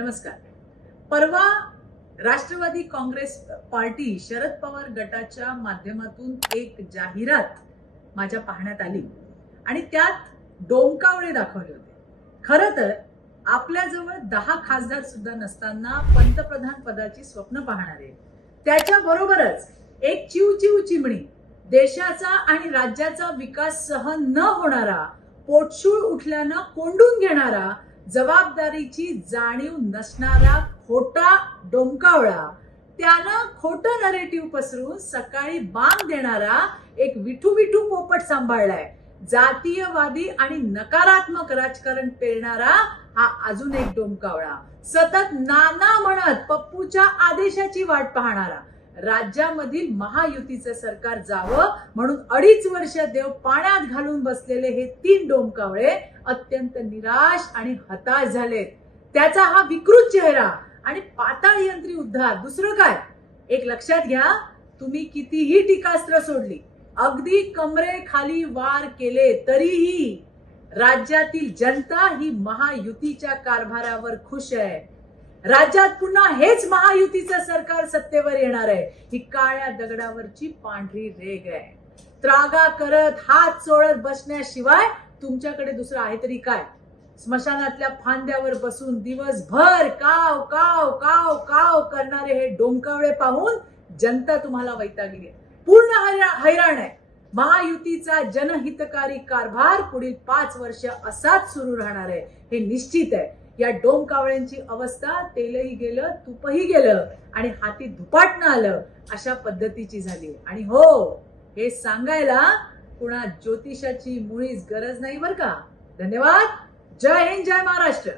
नमस्कार. परवा राष्ट्रवादी काँग्रेस पार्टी शरद पवार गटाच्या माध्यमातून एक जाहिरात माझ्या पाहण्यात आली आणि त्यात डोमकावळे दाखवले होते. खरं तर आपल्याजवळ 10 खासदार सुद्धा नसताना पंतप्रधान पदाची स्वप्न पाहणारे, त्याच्याबरोबरच एक चिवचिव चिमणी, देशाचा आणि राज्याचा विकास सहन न होणारा, पोटशूळ उठल्यानं कोंडून घेणारा, जबाबदारीची जाणीव नसणारा खोटा डोमकावळा, त्यानं खोटं नरेटिव्ह पसरून सकाळी बांग देणारा एक विठू विठू पोपट सांभाळलाय. जातीयवादी आणि नकारात्मक राजकारण पेरणारा हा अजून एक डोमकावळा, सतत नाना म्हणत पप्पूच्या आदेशाची वाट पाहणारा, राज्यामधील महायुतीचं सरकार जावं म्हणून 2.5 वर्ष देव पाण्यात घालून बसलेले हे 3 डोमकावळे अत्यंत निराश आणि हताश झालेत. त्याचा हा विकृत चेहरा आणि पाताळ यंत्री उद्धार दुसरं काय? एक लक्षात घ्या, तुम्ही कितीही टीकास्त्र सोडली, अगदी कमरेखाली वार केले, तरीही राज्यातील जनता ही महायुतीच्या कारभारावर खुश आहे. राज्यात पुन्हा हेच महायुतीचं सरकार सत्तेवर येणार आहे. ही काळ्या दगडावरची पांढरी रेघ आहे. त्रागा करत हात चोळत बसण्याशिवाय तुमच्याकडे दुसरं आहे तरी काय? स्मशानातल्या फांद्यावर बसून दिवसभर काव काव काव काव करणारे हे डोमकावळे पाहून जनता तुम्हाला वैतागली आहे, पूर्ण हैराण आहे. महायुतीचा जनहितकारी कारभार पुढील 5 वर्ष असाच सुरू राहणार आहे हे निश्चित आहे. या डोमकावळ्यांची अवस्था तेलही गेलं, तुपही गेलं आणि हाती धुपाटणं आलं अशा पद्धतीची झाली. आणि हो, हे सांगायला कुणा ज्योतिषाची मुळीच गरज नाही बरं का. धन्यवाद. जय हिंद, जय महाराष्ट्र.